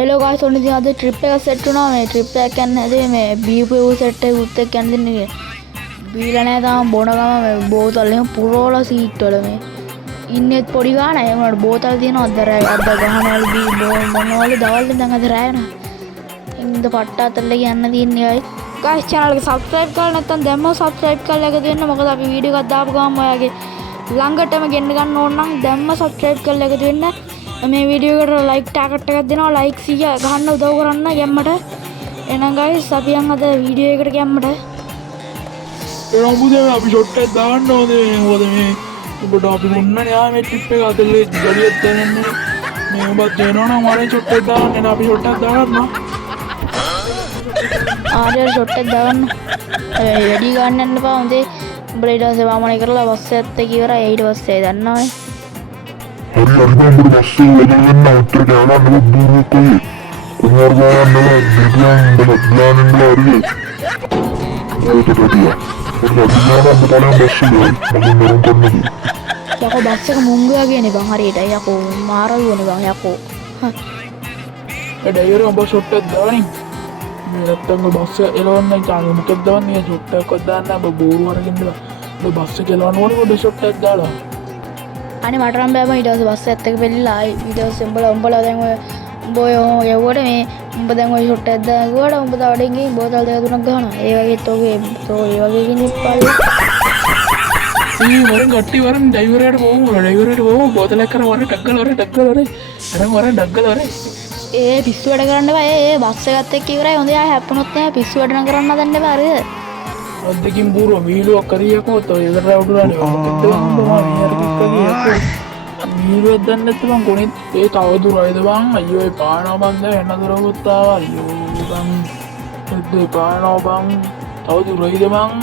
Hello ගායිස් ඔන්න ඉතින් අද ට්‍රිප් එක සෙට් වුණා මේ ට්‍රිප් එකක් යන්න හැදුවේ මේ බීපු සෙට් එක උත් එක්ක යන්න දෙන්නේ බීලා නැහැ තාම බොන ගම මේ බෝතල් එහෙම පුරවලා සීට් වල මේ ඉන්නේ පොඩි ගානයි ඒ වුණාට බෝතල් තියෙනවා අද ගහනවලු බී මොනවලු දවල් දැන් අද රැය වෙනවා ඉන්න පට්ට අතරල යන්න තියන්නේ ගායිස් channel එක subscribe කරලා නැත්නම් දැම්ම subscribe කරලා එකතු වෙන්න මොකද අපි වීඩියෝ එකක් දාපු ගමන් ඔයාගේ ළඟටම ගෙන්න ගන්න ඕන නම් දැම්ම subscribe කරලා එකතු වෙන්න මේ වීඩියෝ එකට ලයික් ටාගට් එකක් දෙනවා ලයික් 100 ගහන්න උදව් කරන්න ගැම්මට එහෙනම් ගයිස් අපි යන් අද වීඩියෝ එකට ගැම්මට එනවා බුදේ අපි ෂොට් එකක් දාන්න ඕනේ මොකද මේ ඔබට අපි මුන්නනේ ආ මේ ට්‍රිප් එක අතල්ලේ ජලියක් දැනන්නේ මේ ඔබත් දෙනවනම් මම ෂොට් එකක් දාන්න එන අපි ෂොට් එකක් දාන්න ආයෙත් ෂොට් එකක් දාන්න වැඩි ගන්න යන්න එපා හොඳේ උඹලා ඊට පස්සේ වාමනේ කරලා බස් එකත් එක්ක ඉවරයි ඊට පස්සේ දන්නවනේ hari bang bermasa lagi nak terjalan dengan buruk ni. Pengorbanan dalam deadline bulan ini hari. Itu dia. Perjalanan berjalan basi ya, makin meruntar lagi. යකෝ බස් එක මුංගු යගේනේ බං හරියට යකෝ මාරුවනේ බං යකෝ ඒ ඩ්‍රයිවර් ඔබ ෂොට් එකක් දාන්නේ මේ නැත්තම් බස් එක එලවන්න චානල් මොකද දාන්නේ ෂොට් එකක් දාන්න ඔබ බෝරු වරකින් දාලා ඔබ බස් එක එලවන්න ඕනේ ඔබ ෂොට් එකක් දාලා අනේ මට නම් බෑ මම ඊට පස්සේ බස් එකත් එක්ක වෙලිලා ආයි ඊට පස්සේ උඹලා දැන් ඔය උඹ ඔය යවුවට මේ උඹ දැන් ඔය ෂොට් එකක් දාගුවට උඹ තවඩෙන් ගිහින් බෝතල් දෙක තුනක් ගහනවා ඒ වගේත් ඔගේ ඒ වගේ කෙනෙක් පාල්ලා ඊ වරන් ගට්ටි වරන් ඩ්‍රයිවරට වෝ බෝතලයක් කරන වරන් ටග්ගල වරන් අරන් වරන් ඩග්ගල වරන් ඒ පිස්සු වැඩ කරන්න බෑ ඒ බස් එකත් එක්ක ඉවරයි හොඳ යා හැප්පුණොත් නෑ පිස්සු වැඩ නම් කරන්න හදන්න බෑ හරිද අද්දකින් බූරුව වීලුවක් කරියකෝ තෝ එකට උඩුරානේ ඔක්කොත් මම මෙහෙර කික්කගේ වීලුවක් දැන් නැත්නම් කොනෙත් ඒ තව දුරයිද බං අයියෝ ඒ පානවා බං දැන් එන්න දරවුත් ආවා අයියෝ බං ඒ පානවා බං තව දුරයිද බං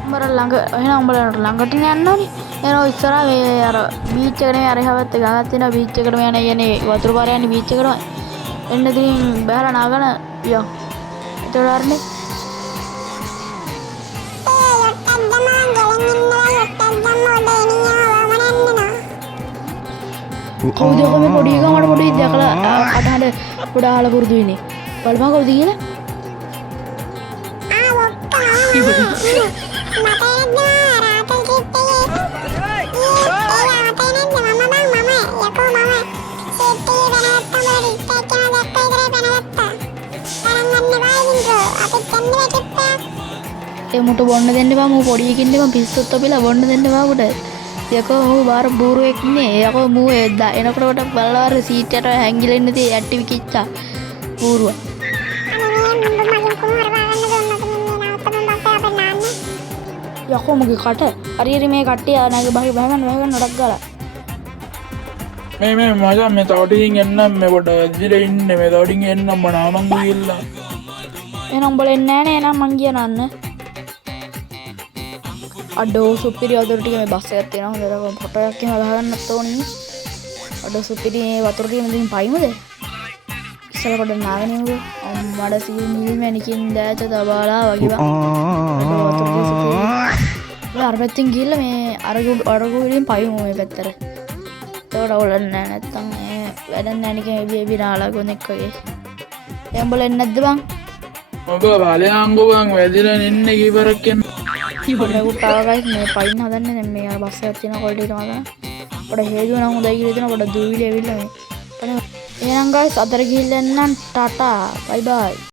උඹර ළඟ එහෙනම් උඹලා ළඟට යන්න ඕනේ එනවා ඉස්සරහා මේ අර බීච් එකට මේ අර හැවත් ගහක් තියෙනවා බීච් එකටම යන යන්නේ වතුර පාර යන්නේ බීච් එකටම එන්න ඉතින් බහලා නාගන යෝ ඒතර ආරනේ කවුද කොහොම පොඩි එකා මට පොඩි දැකලා අතහඬ පොඩ අහලා පුරුදු වෙන්නේ බලපන් කවුද කියලා ඒ මුට බොන්න දෙන්න බා මූ පොඩි එකකින් මම පිස්සුත් අපිලා බොන්න දෙන්න බා උඩ යකෝ මූ බාර බූරුවෙක් නේ යකෝ මූ එනකොට කොට බලලාර සීට් යට හැංගිලා ඉන්න තේ ඇක්ටිව් කිච්චා බූරුවා යකෝ මගේ කට හරි මේ කට්ටිය නැග බහගන්න නඩක් ගාලා මේ මචං මේ තවටින් එන්නම් මේ කොට ඇදිලා ඉන්නේ මේ තවටින් එන්නම් මම නාමං ගිහිල්ලා එහෙනම් උඹලා එන්නේ නැහැ නේ එහෙනම් මං කියනන්න අඩෝ සුපිරි වතුර ටික මේ බස් එකක් තියෙනවා හොඳට ෆොටෝ එකක් එහෙම ගහගන්නත් ඕනේ අඩෝ සුපිරි මේ වතුර ටික මෙතනින් පයින්ද ඉස්සර කොට නාගෙන ඉන්නේ මඩ සීල් නිල් මැනිකින් දැත දබාලා වගේ අඩෝ වතුර ටික සුපිරි මේ අර පැත්තෙන් ගිහලා මේ අරගු වලින් පයින් මේ පැත්තට ඒකට අවුලක් නැහැ නැත්තම් මේ වැඩක් නැහැ නිකන් එබි නාලා ගොනෙක් වගේ දැන් උඹලා එන්නේ නැද්ද බං ඔබ බලයන්ගෝ බං වැදිලා ඉන්නේ කීපරක් යන ඉබලු තාවගයි මේ පයින් හදන්නේ දැන් මේ බස් එකක් තියෙන කොල්ඩේට මම පොඩ හේදුව නම් හොඳයි කියලා දෙනවා පොඩ දූවිලි ඇවිල්ලා මේ එහෙනම් ගයිස් අතර ගිහින් එන්නම් ටාටා බයි බයි